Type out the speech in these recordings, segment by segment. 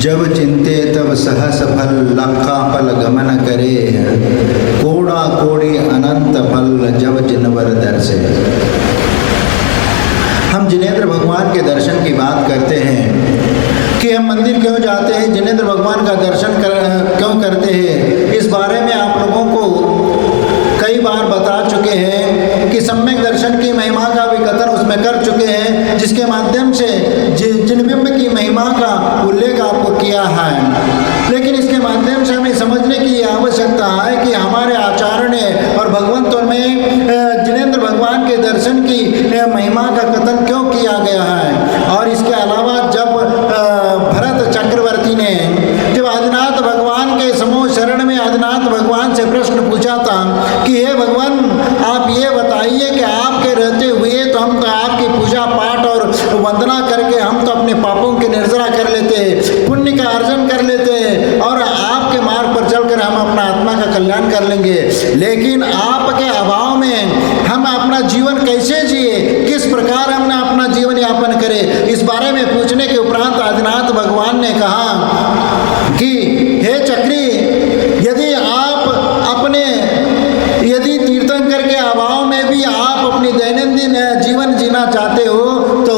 जब चिंते तब सहस फल लखा फल गमन करे, कोड़ा कोड़ी अनंत फल जब जिनवर दर्शे। हम जिनेंद्र भगवान के दर्शन की बात करते हैं कि हम मंदिर क्यों जाते हैं, जिनेंद्र भगवान का दर्शन क्यों करते हैं। इस बारे में आप लोगों को कई बार बता चुके हैं कि सम्यक दर्शन की महिमा का भी कथन उसमें कर चुके हैं, जिसके माध्यम से जिनबिंब की महिमा का उल्लेख आपको किया है। लेकिन इसके माध्यम से हमें समझने की आवश्यकता है कि हमारे आचार्य ने और भगवंतों में जिनेंद्र भगवान के दर्शन की महिमा का कथन क्यों किया गया है। और इसके अलावा जब भरत चक्रवर्ती ने जब आदिनाथ भगवान के समूह शरण में आदिनाथ भगवान से प्रश्न पूछा था कि हे भगवान, आप ये बताइए कि आपके रहते हुए तो हम तो आपकी पूजा पाठ और वंदना करके हम तो अपने पापों की निर्जरा कर लेते, पुण्य का अर्जन कर लेते और आपके मार्ग पर चलकर हम अपना आत्मा का कल्याण कर लेंगे। लेकिन आपके अभाव में हम अपना जीवन कैसे जिए, किस प्रकार हमने अपना जीवन यापन करे, इस बारे में पूछने के उपरांत आदिनाथ भगवान ने कहा कि हे चक्री, यदि तीर्थंकर के अभाव में भी आप अपनी दैनंदिन जीवन जीना चाहते हो तो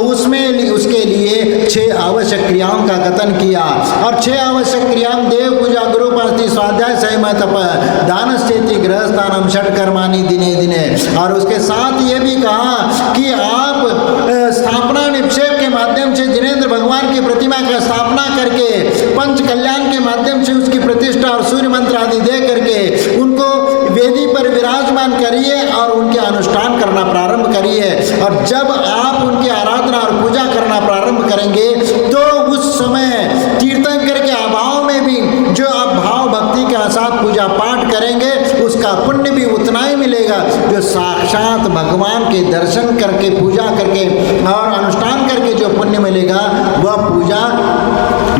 उसके लिए 6 आवश्यक क्रियाओं का कथन किया। और 6 आवश्यक क्रियाओं देव पूजा, गुरुपास्ति, स्वाध्याय, संयम, तप, दान, स्थिति, गृहस्थानम, षट कर्माणि दिने दिने। और उसके साथ ये भी कहा कि आप स्थापना निक्षेप के माध्यम से जिनेंद्र भगवान की प्रतिमा का स्थापना करके पंच कल्याण के माध्यम से उसकी प्रतिष्ठा और सूर्य मंत्र आदि दे करके उनको वेदी पर विराजमान करिए और उनके अनुष्ठान करना प्रारंभ करिए। और जब आप उनकी आराधना और पूजा करना प्रारंभ करेंगे तो उस समय तीर्थंकर के अभाव में भी जो आप भाव भक्ति के साथ पूजा पाठ करेंगे उसका पुण्य भी उतना ही मिलेगा जो साक्षात भगवान के दर्शन करके पूजा करके और अनुष्ठान करके जो पुण्य मिलेगा वह पूजा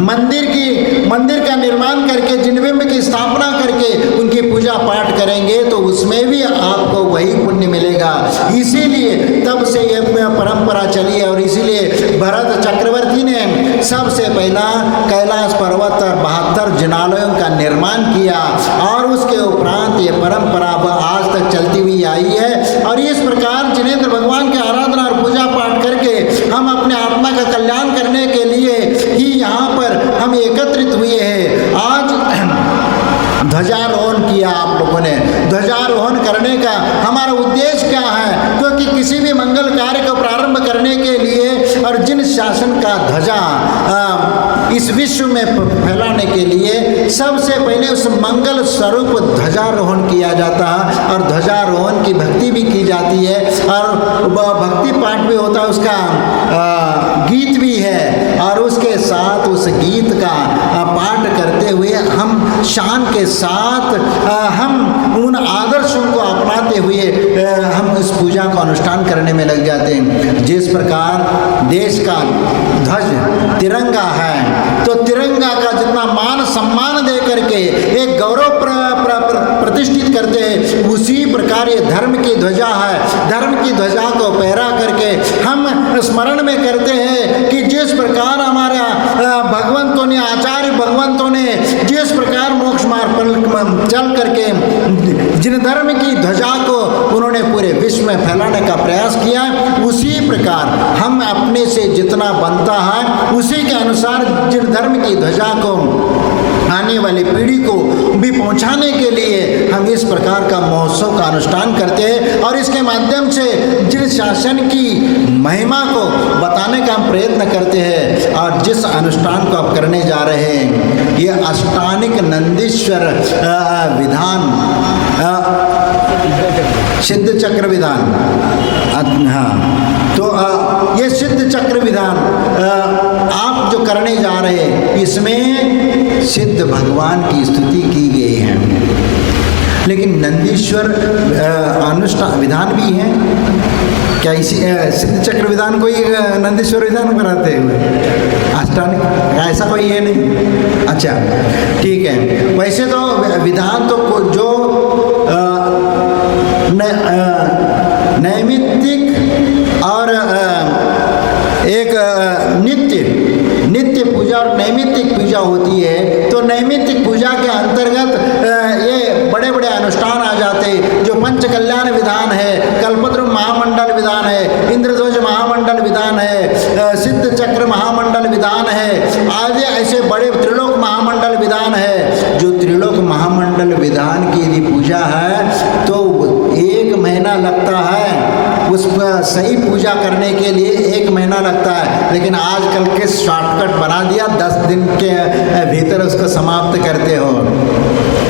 मंदिर का निर्माण करके जिनबिंब की स्थापना करके उनकी पूजा पाठ करेंगे तो उसमें भी आपको वही पुण्य मिलेगा। इसीलिए तब से यह परंपरा चली है और इसीलिए भरत चक्रवर्ती ने सबसे पहला कैलाश पर्वत और 72 जिनालयों का निर्माण किया और उसके उपरांत ये परंपरा आज तक चलती हुई आई है। और इस प्रकार जिनेंद्र भगवान की आराधना और पूजा पाठ करके हम अपने आत्मा का कल्याण करने के लिए ही यहाँ पर हम एकत्रित हुए हैं। आज ध्वजारोहण किया आप लोगों ने। ध्वजारोहण करने का हमारा उद्देश्य क्या है, क्योंकि किसी भी मंगल कार्य को प्रारंभ करने के लिए और जिन शासन का ध्वजा इस विश्व में फैलाने के लिए सबसे पहले उस मंगल स्वरूप ध्वजारोहण किया जाता है और ध्वजारोहण की भक्ति भी की जाती है और भक्ति पाठ भी होता है, उसका गीत भी है। और उसके साथ उस गीत का पाठ करते हुए हम शान के साथ हम उन आदर्शों को अपनाते हुए हम इस पूजा का अनुष्ठान करने में लग जाते हैं। जिस प्रकार देश का ध्वज तिरंगा है तो तिरंगा का जितना मान सम्मान दे करके एक गौरव प्रतिष्ठित करते हैं, उसी प्रकार ये धर्म की ध्वजा है। धर्म की ध्वजा को फहरा करके हम स्मरण में करते हैं कि जिस प्रकार हमारा भगवंतों ने, आचार्य भगवंतों ने जिस प्रकार मोक्ष मार्ग पर चल करके जिन धर्म की ध्वजा को उन्होंने पूरे विश्व में फैलाने का प्रयास किया, उसी प्रकार हम अपने से जितना बनता है उसी के अनुसार जिन धर्म की ध्वजा को आने वाली पीढ़ी को भी पहुंचाने के लिए हम इस प्रकार का महोत्सव का अनुष्ठान करते हैं और इसके माध्यम से जिन शासन की महिमा को बताने का हम प्रयत्न करते हैं। और जिस अनुष्ठान को आप करने जा रहे हैं ये अष्टानिक नंदीश्वर विधान, सिद्ध चक्र विधान, हाँ, तो ये सिद्ध चक्र विधान आप जो करने जा रहे हैं इसमें सिद्ध भगवान की स्तुति की गई है। लेकिन नंदीश्वर अनुष्ठान विधान भी है क्या? इसी सिद्ध चक्र विधान को ही नंदीश्वर विधान कराते हुए अष्टानिक ऐसा कोई है नहीं? अच्छा ठीक है। वैसे तो विधान तो जो नैमित्तिक और एक नित्य पूजा और नैमित्तिक पूजा होती विधान है, कल्पद्रुम महामंडल विधान है, इंद्रध्वज महामंडल विधान है, सिद्ध चक्र महामंडल विधान है, आदि ऐसे बड़े त्रिलोक महामंडल विधान है। जो त्रिलोक महामंडल विधान की यदि पूजा है तो 1 महीना लगता है, उस पर सही पूजा करने के लिए 1 महीना लगता है, लेकिन आजकल के शॉर्टकट बना दिया, 10 दिन के भीतर उसको समाप्त करते हो।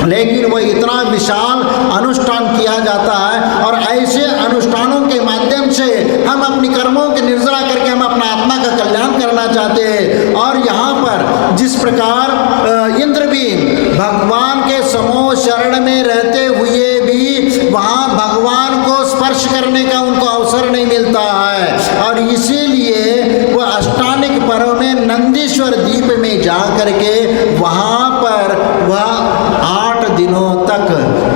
लेकिन वो इतना विशाल अनुष्ठान किया जाता है और ऐसे अनुष्ठानों के माध्यम से हम अपनी कर्मों की निर्जरा करके हम अपना आत्मा का कल्याण करना चाहते हैं। और यहाँ पर जिस प्रकार इंद्र भी भगवान के समूह शरण में रहते हुए भी वहाँ भगवान को स्पर्श करने का उनको अवसर नहीं मिलता है, और इसीलिए वह अष्टानिक पर्व में नंदीश्वर द्वीप में जा करके वहाँ पर वह 8 दिनों तक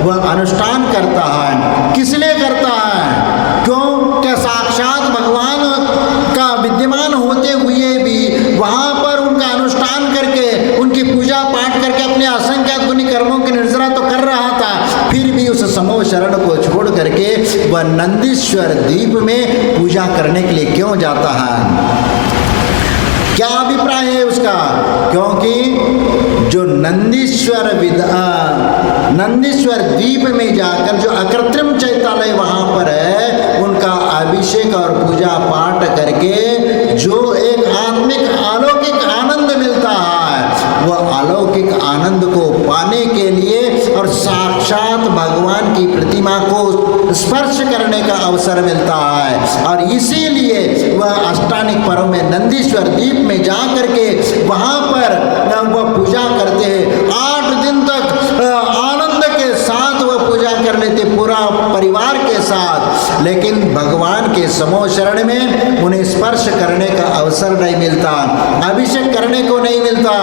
वह अनुष्ठान करता है। किस लिए करता है? क्यों? क्या साक्षात भगवान का विद्यमान होते हुए भी वहाँ पर उनका अनुष्ठान करके उनकी पूजा पाठ करके अपने असंख्यात गुनी कर्मों की निर्जरा तो कर रहा था, फिर भी उस समूह शरण को छोड़ करके वह नंदीश्वर द्वीप में पूजा करने के लिए क्यों जाता है? क्या अभिप्राय है उसका? क्योंकि जो नंदीश्वर द्वीप में जाकर जो अकृत्रिम चैतालय वहाँ पर है, उनका अभिषेक और पूजा पाठ करके जो एक आत्मिक अलौकिक आनंद मिलता है, वह अलौकिक आनंद को पाने के लिए और साक्षात भगवान की प्रतिमा को स्पर्श करने का अवसर मिलता है। और इसीलिए वह अष्टानिक पर्व में नंदीश्वर द्वीप में जा करके वहाँ पर वह पूजा करते हैं। 8 दिन तक आनंद के साथ वह पूजा कर लेते पूरा परिवार के साथ, लेकिन भगवान के समूह शरण में उन्हें स्पर्श करने का अवसर नहीं मिलता, अभिषेक करने को नहीं मिलता।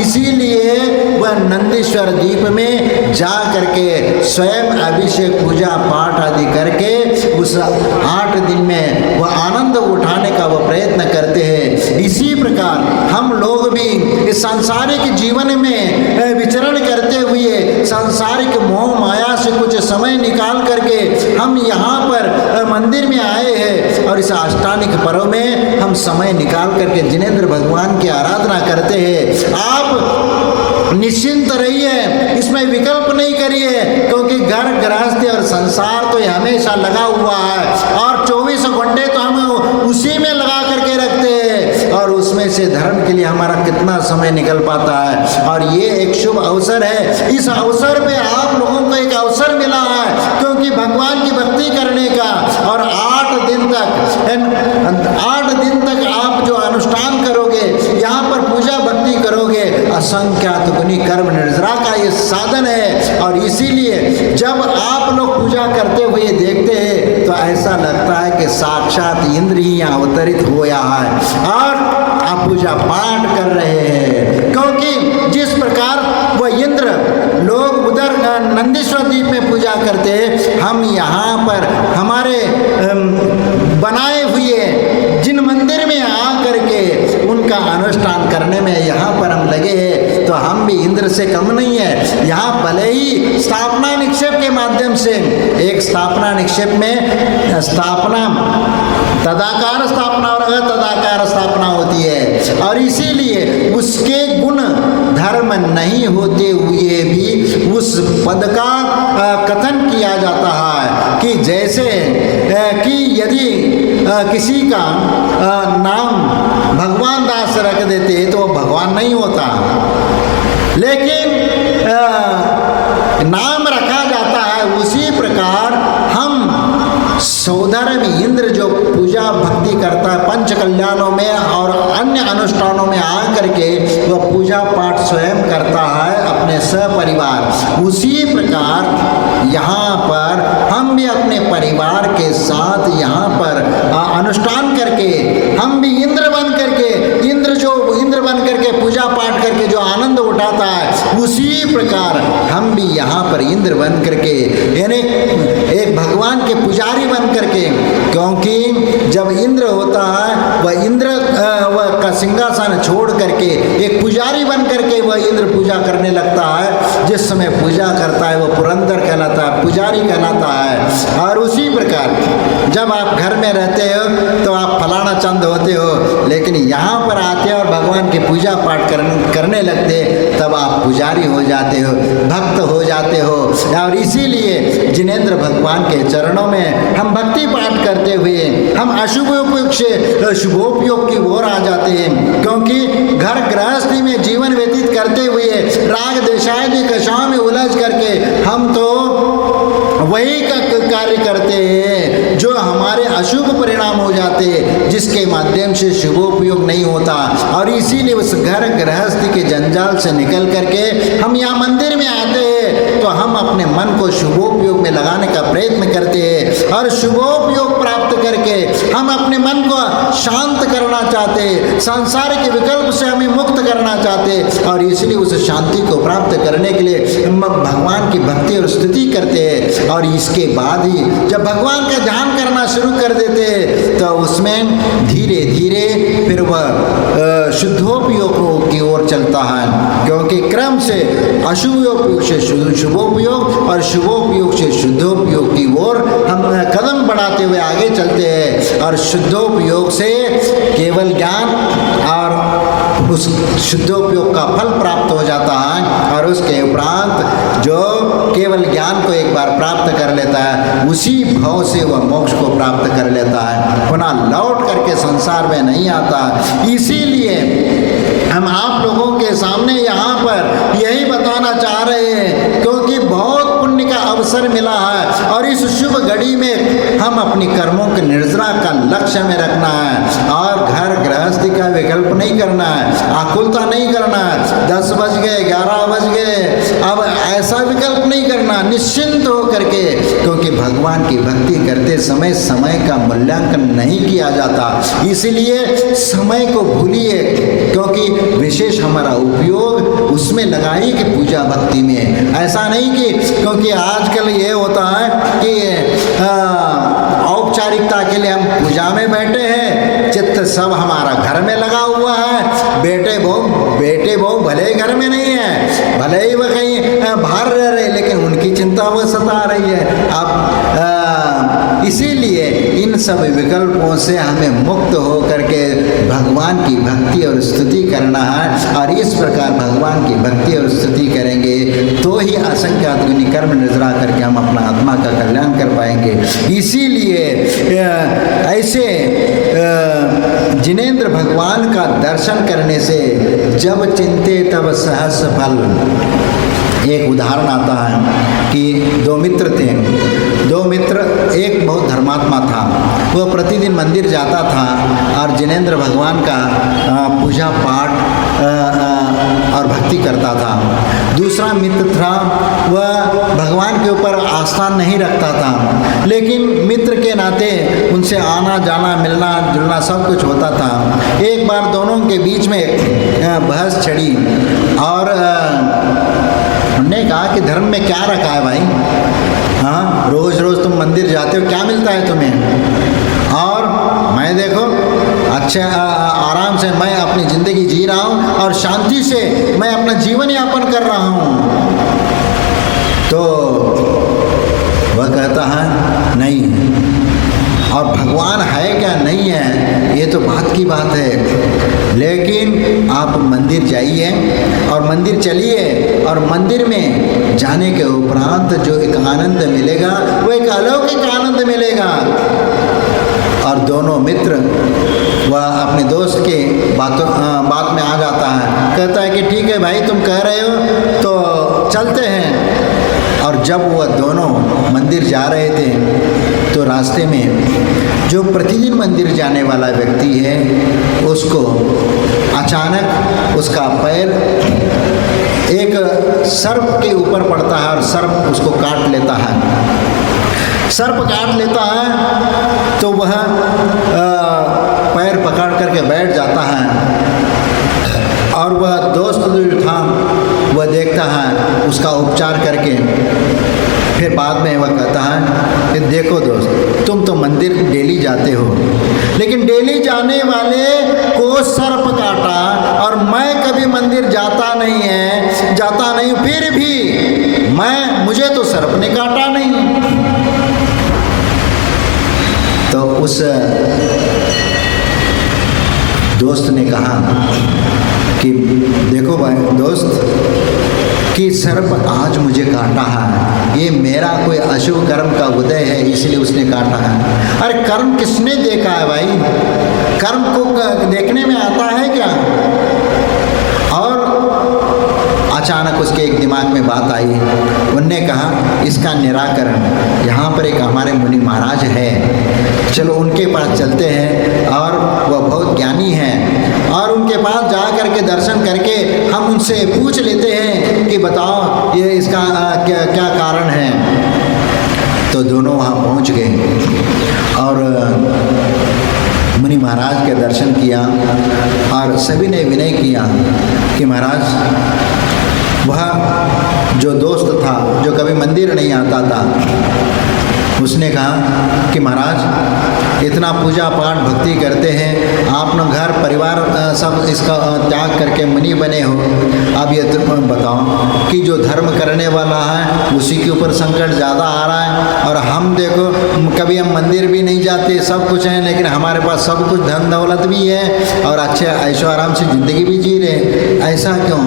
इसीलिए वह नंदीश्वर द्वीप में जा करके स्वयं अभिषेक पूजा पाठ आदि करके उस 8 दिन में वह आनंद उठाने का वह प्रयत्न करते हैं। इसी प्रकार हम लोग भी इस सांसारिक जीवन में विचरण करते हुए सांसारिक मोह माया से कुछ समय निकाल करके हम यहाँ पर मंदिर में आए हैं, और इस अष्टानिक पर्व में हम समय निकाल करके जिनेंद्र भगवान की आराधना करते हैं। आप निश्चिंत रहिए, इसमें विकल्प नहीं करिए, क्योंकि घर गृहस्थी और संसार तो ये हमेशा लगा हुआ है और 24 घंटे तो हम उसी में लगा करके रखते हैं, और उसमें से धर्म के लिए हमारा कितना समय निकल पाता है। और ये एक शुभ अवसर है, इस अवसर पे आप लोगों को एक अवसर मिला है, क्योंकि भगवान की भक्ति करने का, और 8 दिन तक आप जो अनुष्ठान करोगे, यहाँ पर पूजा भक्ति करोगे, असंख्यात गुनी कर्म निर्जरा का ये साधन है। और इसीलिए जब आप लोग पूजा करते हुए देखते हैं तो ऐसा लगता है कि साक्षात इंद्र ही यहाँ अवतरित हुआ है और आप पूजा पाठ कर रहे हैं। क्योंकि जिस प्रकार वह इंद्र लोग उधर नंदीश्वर द्वीप में पूजा करते हैं, हम यहाँ पर हमारे बनाए हुए जिन मंदिर में आ करके उनका अनुष्ठान करने में यहाँ पर हम लगे हैं, तो हम भी इंद्र से कम नहीं है। यहाँ भले ही स्थापना निक्षेप के माध्यम से, एक स्थापना निक्षेप में स्थापना तदाकार स्थापना और अतदाकार स्थापना होती है, और इसीलिए उसके गुण धर्म नहीं होते हुए भी उस पद का कथन किया जाता है कि जैसे कि यदि किसी का नाम भगवान दास रख देते तो वो भगवान नहीं होता, लेकिन नाम रखा जाता है। उसी प्रकार हम सौधर्म इंद्र जो पूजा भक्ति करता है पंच कल्याणों में और अन्य अनुष्ठानों में आकर के वह पूजा पाठ स्वयं करता है अपने सपरिवार, उसी प्रकार यहाँ पर हम भी अपने परिवार के साथ यहाँ पर अनुष्ठान करके हम भी इंद्र बन करके पूजा पाठ करके जो आनंद उठाता है, उसी प्रकार हम भी यहाँ पर इंद्र बन करके यानी एक भगवान के पुजारी बन करके, क्योंकि जब इंद्र होता है वह इंद्र वह का सिंहासन छोड़ करके एक पुजारी बन करके वह इंद्र पूजा करने लगता है। जिस समय पूजा पूजा करता है वो पुरंदर कहलाता है, पुजारी कहलाता है। और उसी प्रकार जब आप घर में रहते हो तो आप फलाना चंद होते हो, लेकिन यहाँ पर आते और भगवान की पूजा पाठ करने लगते तब आप पुजारी हो जाते हो, भक्त हो जाते हो। और इसीलिए जिनेंद्र भगवान के चरणों में हम भक्ति पाठ करते हुए हम अशुभोपयोग से शुभोपयोग की ओर आ जाते हैं, क्योंकि घर गृहस्थी में जीवन व्यतीत करते हुए राग द्वेषादि कषायों में उलझ करके हम तो वही कार्य करते हैं जो हमारे अशुभ परिणाम हो जाते हैं, जिसके माध्यम से शुभोपयोग नहीं होता। और इसीलिए उस घर गृहस्थी के जंजाल से निकल करके हम यहाँ मंदिर में आते हैं तो हम अपने मन को शुभोपयोग में लगाने का प्रयत्न करते हैं, और शुभोपयोग प्राप्त करके हम अपने मन को शांत करना चाहते हैं, संसार के विकल्प से हमें मुक्त करना चाहते हैं। और इसलिए उस शांति को प्राप्त करने के लिए हम भगवान की भक्ति और स्तुति करते हैं। और इसके बाद ही जब भगवान का ध्यान करना शुरू कर देते हैं तो उसमें धीरे धीरे फिर वह शुद्धोपयोग की ओर चलता है, क्योंकि क्रम से अशुभोपयोग से शुभोपयोग और शुभोपयोग से शुद्धोपयोग की ओर हम कदम बढ़ाते हुए आगे चलते हैं। और शुद्धोपयोग से केवल ज्ञान और उस शुद्धोपयोग का फल प्राप्त हो जाता है, और उसके उपरांत जो केवल ज्ञान को एक बार प्राप्त कर लेता है उसी भाव से वह मोक्ष को प्राप्त कर लेता है, पुनः लौट करके संसार में नहीं आता। इसीलिए हम आप लोगों के सामने यहाँ पर यही बताना चाह रहे हैं, क्योंकि बहुत पुण्य का अवसर मिला है और इस शुभ घड़ी में हम अपनी कर्मों के निर्जरा का लक्ष्य में रखना है, और घर गृहस्थी का विकल्प नहीं करना है, आकुलता नहीं करना है। 10 बज गए, 11 बज गए, अब ऐसा विकल्प नहीं करना, निश्चिंत हो करके, क्योंकि भगवान की भक्ति करते समय समय का मूल्यांकन नहीं किया जाता। इसलिए समय को भूलिए, क्योंकि विशेष हमारा उपयोग उसमें लगाइए कि पूजा भक्ति में। ऐसा नहीं कि क्योंकि आजकल ये होता है कि औपचारिकता के लिए हम पूजा में बैठे हैं, चित्त सब हमारा घर में लगा हुआ है। बेटे बहु भले घर में नहीं है, भले ही वह कहीं बाहर रह रहे, लेकिन उनकी चिंता वो सता रही है। अब इसीलिए इन सब विकल्पों से हमें मुक्त हो करके भगवान की भक्ति और स्तुति करना है, और इस प्रकार भगवान की भक्ति और स्तुति करेंगे तो ही असंख्यात गुनी कर्म निर्जरा करके हम अपना आत्मा का कल्याण कर पाएंगे। इसीलिए ऐसे जिनेंद्र भगवान का दर्शन करने से जब चिंते तब सहस फल। एक उदाहरण आता है कि 2 मित्र थे। 2 मित्र, एक बहुत धर्मात्मा था, वह प्रतिदिन मंदिर जाता था और जिनेंद्र भगवान का पूजा पाठ और भक्ति करता था। दूसरा मित्र था, वह भगवान के ऊपर आस्था नहीं रखता था, लेकिन मित्र के नाते उनसे आना जाना मिलना जुलना सब कुछ होता था। एक बार दोनों के बीच में बहस छिड़ी और उन्होंने कहा कि धर्म में क्या रखा है भाई, हाँ रोज़ रोज़ तुम मंदिर जाते हो, क्या मिलता है तुम्हें? और मैं देखो अच्छा आराम से मैं अपनी ज़िंदगी जी रहा हूँ और शांति से मैं अपना जीवन यापन कर रहा हूँ। तो वह कहता है नहीं, और भगवान है क्या नहीं है ये तो बात की बात है, लेकिन आप मंदिर जाइए और मंदिर चलिए, और मंदिर में जाने के उपरांत जो एक आनंद मिलेगा वो एक अलौकिक आनंद मिलेगा। और दोनों मित्र वह अपने दोस्त के बात में आ जाता है, कहता है कि ठीक है भाई तुम कह रहे हो तो चलते हैं। और जब वह दोनों मंदिर जा रहे थे तो रास्ते में जो प्रतिदिन मंदिर जाने वाला व्यक्ति है उसको अचानक उसका पैर एक सर्प के ऊपर पड़ता है और सर्प उसको काट लेता है। सर्प काट लेता है तो वह पैर पकड़ करके बैठ जाता है, और वह दोस्त जो था वह देखता है उसका उपचार करके, फिर बाद में वह कहता है कि देखो दोस्त तुम तो मंदिर डेली जाते हो, लेकिन डेली जाने वाले को सर्प काटा और मैं कभी मंदिर जाता नहीं, फिर भी मुझे तो सर्प ने काटा नहीं। तो उस दोस्त ने कहा कि देखो भाई दोस्त, कि सर्प आज मुझे काटा है, ये मेरा कोई अशुभ कर्म का उदय है, इसलिए उसने काटा है। अरे कर्म किसने देखा है भाई? कर्म को देखने में आता है क्या? और अचानक उसके एक दिमाग में बात आई। उनने कहा इसका निराकरण, यहाँ पर एक हमारे मुनि महाराज है, चलो उनके पास चलते हैं, और वह बहुत ज्ञानी हैं, और उनके पास जा करके दर्शन करके हम उनसे पूछ लेते हैं कि बताओ ये इसका क्या कारण है। तो दोनों वहाँ पहुँच गए और मुनि महाराज के दर्शन किया, और सभी ने विनय किया कि महाराज, वह जो दोस्त था जो कभी मंदिर नहीं आता था, उसने कहा कि महाराज इतना पूजा पाठ भक्ति करते हैं, आप लोग घर परिवार सब इसका त्याग करके मुनि बने हो, अब ये बताओ कि जो धर्म करने वाला है उसी के ऊपर संकट ज़्यादा आ रहा है, और हम देखो कभी हम मंदिर भी नहीं जाते, सब कुछ है, लेकिन हमारे पास सब कुछ धन दौलत भी है और अच्छे ऐशो आराम से ज़िंदगी भी जी रहे, ऐसा क्यों?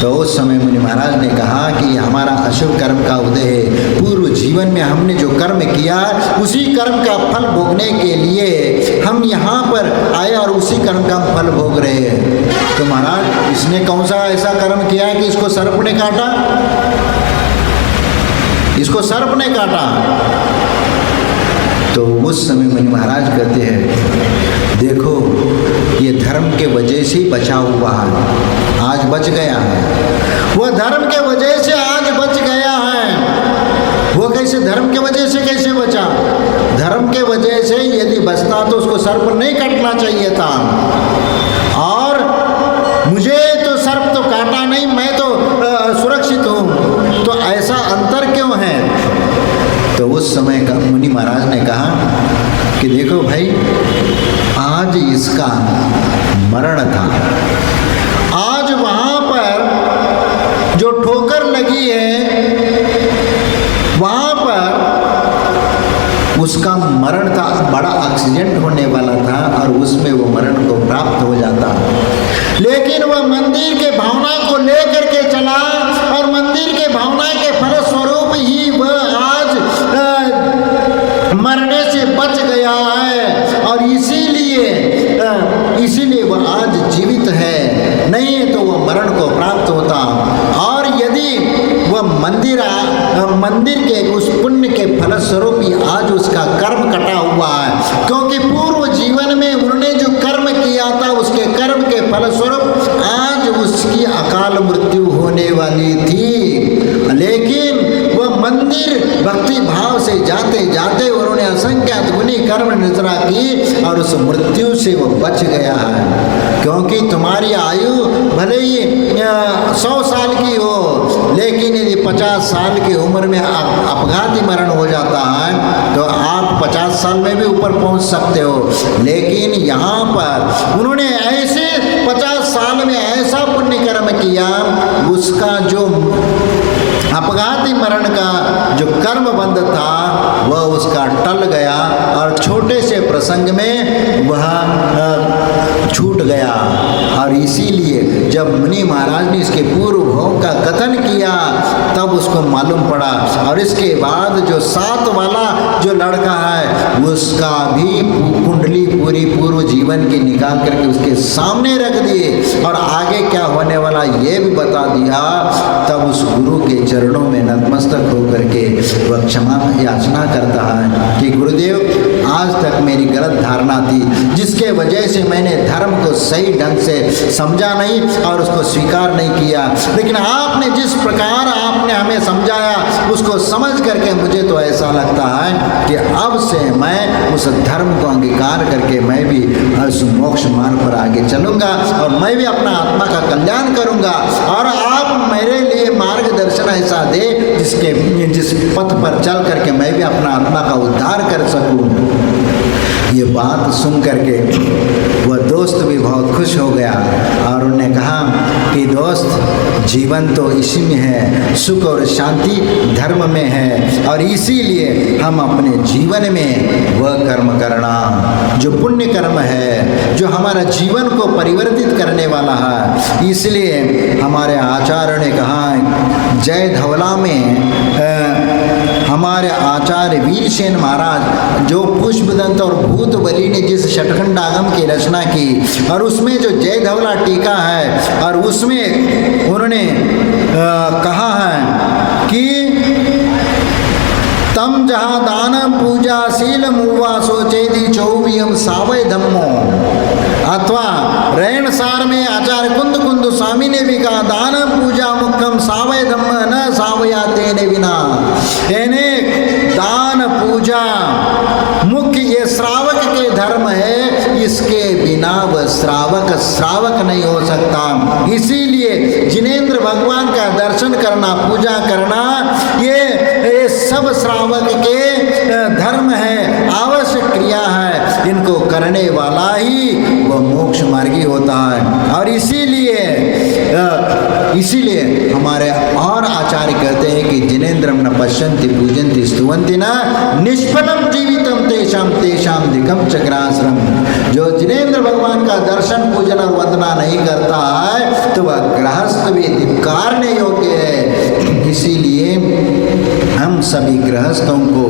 तो उस समय मुनि महाराज ने कहा कि हमारा अशुभ कर्म का उदय है, पूर्व जीवन में हमने जो कर्म किया उसी कर्म का फल भोगने के लिए हम यहाँ पर आए और उसी कर्म का हम फल भोग रहे हैं। तो महाराज इसने कौन सा ऐसा कर्म किया है कि इसको सर्प ने काटा? इसको सर्प ने काटा? तो उस समय मुनि महाराज कहते हैं देखो ये धर्म के वजह से ही बचा हुआ है, आज बच गया है। वह धर्म के वजह से आज बच गया है। वो कैसे धर्म के वजह से कैसे बचा? धर्म के वजह से यदि बचता तो उसको सर्प नहीं काटना चाहिए था, और मुझे तो सर्प तो काटा नहीं, मैं तो सुरक्षित हूँ, तो ऐसा अंतर क्यों है? तो उस समय का मुनि महाराज ने कहा कि देखो भाई, आज इसका मरण था, आज वहाँ पर जो ठोकर लगी है वहाँ पर उसका मरण था, बड़ा एक्सीडेंट होने वाला था और उसमें वो मरण को प्राप्त हो जाता, लेकिन वह मंदिर के भावना को लेकर के चला और मंदिर के भावना के फलस्वरूप ही वह आज मरने से बच गया है, और इसीलिए वह आज जीवित है, नहीं तो वह मरण को प्राप्त होता। और यदि वह मंदिर के उस पुण्य के फलस्वरूप ही आज उसका कर्म कटा हुआ है, क्योंकि पूर्व जीवन में उन्होंने जो कर्म किया था उसके कर्म के फलस्वरूप आज उसकी अकाल मृत्यु होने वाली थी, लेकिन वह मंदिर भक्ति भाव से जाते जाते उन्होंने असंख्यात गुनी कर्म निद्रा की और उस मृत्यु से वो बच गया है। क्योंकि तुम्हारी आयु भले ही 100 साल की हो, लेकिन यदि 50 साल की उम्र में अपघाती मरण हो जाता है तो आप 50 साल में भी ऊपर पहुंच सकते हो, लेकिन यहाँ पर उन्होंने ऐसे 50 साल में ऐसा पुण्य कर्म किया, उसका जो अपघाती मरण का जो कर्म बंध था वह उसका टल गया और छोटे से प्रसंग में वह छूट गया। और इसीलिए जब मुनि महाराज ने इसके पूर्व भोग का कथन किया तब उसको मालूम पड़ा, और इसके बाद जो 7 वाला जो लड़का है उसका भी कुंडली पूरी पूर्व जीवन की निकाल करके उसके सामने रख दिए और आगे क्या होने वाला ये भी बता दिया। तब उस गुरु के चरणों में नतमस्तक होकर के वह क्षमा याचना करता है कि गुरुदेव आज तक मेरी गलत धारणा थी, जिसके वजह से मैंने धर्म को सही ढंग से समझा नहीं और उसको स्वीकार नहीं किया, लेकिन आपने जिस प्रकार आपने हमें समझाया उसको समझ करके मुझे तो ऐसा लगता है कि अब से मैं उस धर्म को अंगीकार करके मैं भी उस मोक्ष मार्ग पर आगे चलूँगा और मैं भी अपना आत्मा का कल्याण करूँगा, और आप मेरे लिए मार्गदर्शन ऐसा दे जिस पथ पर चल करके मैं भी अपना आत्मा का उद्धार कर सकूँ। ये बात सुन करके वह दोस्त भी बहुत खुश हो गया और उन्होंने कहा कि दोस्त जीवन तो इसी में है, सुख और शांति धर्म में है, और इसीलिए हम अपने जीवन में वह कर्म करना जो पुण्य कर्म है, जो हमारा जीवन को परिवर्तित करने वाला है। इसलिए हमारे आचार्य ने कहा, जय धवला में हमारे आचार्य वीरसेन महाराज जो पुष्पदंत और भूत बलि ने जिस षटखंडागम की रचना की, और उसमें जो जय धवला टीका है, और उसमें उन्होंने कहा है कि तम जहाँ दान पूजा शील मुवा सोचेदी चौवियम सावय धम्मो, अथवा रैण सार में आचार्य कुंद कुंद स्वामी ने भी कहा, दान पूजा मुख्यम सावय धम्म न सावया तेने बिना। यानी दान पूजा मुख्य ये श्रावक के धर्म है, इसके बिना वह श्रावक नहीं हो सकता। इसीलिए जिनेंद्र भगवान का दर्शन करना, पूजा करना, ये सब श्रावक के धर्म है, आवश्यक क्रिया है। इनको करने वाला ही वह मोक्ष मार्गी होता है। और इसीलिए हमारे और आचार्य कहते हैं कि जिनेन्द्रम न पश्यन्ति पूजन्ति स्तुवन्ति न निष्फलम जीवितम तेषाम धिकम चक्राश्रम। जो जिनेन्द्र भगवान का दर्शन पूजन और वंदना नहीं करता है तो वह गृहस्थ भी धिक्कारने योग्य है। इसीलिए हम सभी गृहस्थों को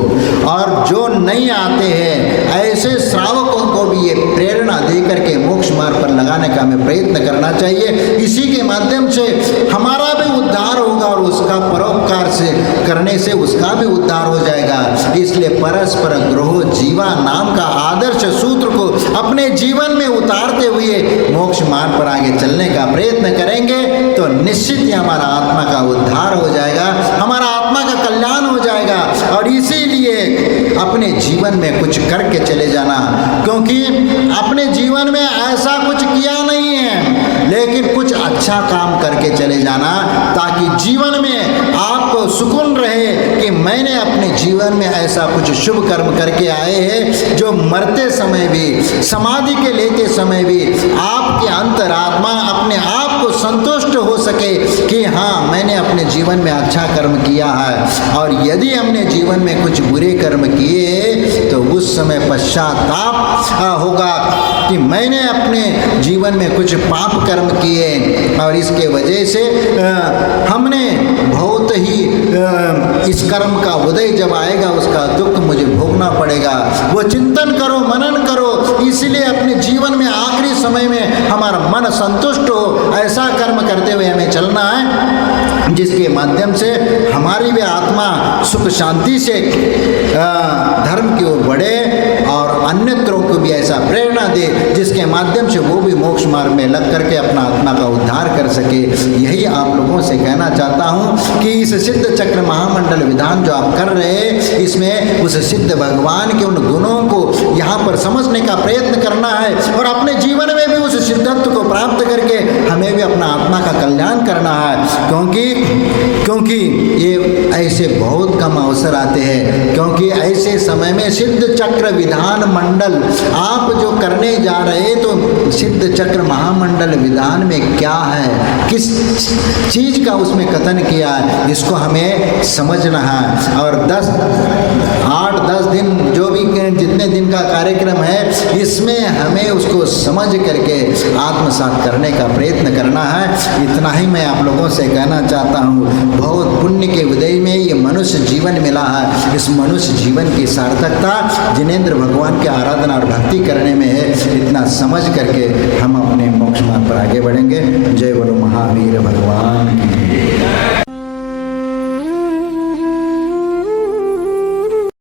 और जो नहीं आते हैं ऐसे श्रावकों को भी ये प्रेरणा दे करके मोक्ष मार्ग पर लगाने का हमें प्रयत्न करना चाहिए। इसी के माध्यम से हमारा भी उद्धार होगा और उसका परोपकार से करने से उसका भी उद्धार हो जाएगा। इसलिए परस्पर ग्रहो जीवा नाम का आदर्श सूत्र को अपने जीवन में उतारते हुए मोक्ष मार्ग पर आगे चलने का प्रयत्न करेंगे तो निश्चित ही हमारा आत्मा का उद्धार हो जाएगा, हमारा आत्मा का कल्याण हो जाएगा। और इसीलिए अपने जीवन में कुछ करके चले जाना, क्योंकि अपने जीवन में ऐसा कुछ किया नहीं है, लेकिन कुछ अच्छा काम करके चले जाना ताकि जीवन में आपको सुकून रहे कि मैंने अपने जीवन में ऐसा कुछ शुभ कर्म करके आए हैं जो मरते समय भी, समाधि के लेते समय भी आपके अंतरात्मा अपने आप को संतुष्ट हो सके कि हाँ मैंने अपने जीवन में अच्छा कर्म किया है। और यदि हमने जीवन में कुछ बुरे कर्म किए तो उस समय पश्चाताप होगा कि मैंने अपने जीवन में कुछ पाप कर्म किए और इसके वजह से हमने बहुत ही इस कर्म का उदय जब आएगा उसका दुख मुझे भोगना पड़ेगा। वो चिंतन करो, मनन करो। इसलिए अपने जीवन में आखिरी समय में हमारा मन संतुष्ट हो ऐसा कर्म करते हुए हमें चलना है जिसके माध्यम से हमारी भी आत्मा सुख शांति से धर्म की ओर बढ़े और अन्यत्रों को भी ऐसा प्रेरणा दे जिसके माध्यम से वो भी मोक्ष मार्ग में लग करके अपना आत्मा का उद्धार कर सके। यही आप लोगों से कहना चाहता हूँ कि इस सिद्ध चक्र महामंडल विधान जो आप कर रहे हैं इसमें उस सिद्ध भगवान के उन गुणों को यहाँ पर समझने का प्रयत्न करना है और अपने जीवन में भी उस सिद्धत्व को प्राप्त करके हमें भी अपना आत्मा का कल्याण करना है। क्योंकि ये ऐसे बहुत कम अवसर आते हैं, क्योंकि ऐसे समय में सिद्ध चक्र विधान मंडल आप जो करने जा रहे तो सिद्ध चक्र महामंडल विधान में क्या है, किस चीज का उसमें कथन किया है, इसको हमें समझना है। और 8-10 दिन जो भी जितने दिन का कार्यक्रम है इसमें हमें उसको समझ करके आत्मसात करने का प्रयत्न करना है। इतना ही मैं आप लोगों से कहना चाहता हूँ। बहुत पुण्य के उदय में ये मनुष्य जीवन मिला है। इस मनुष्य जीवन की सार्थकता जिनेंद्र भगवान की आराधना और भक्ति करने में है। इतना समझ करके हम अपने मोक्ष मार्ग पर आगे बढ़ेंगे। जय बोलो महावीर भगवान की।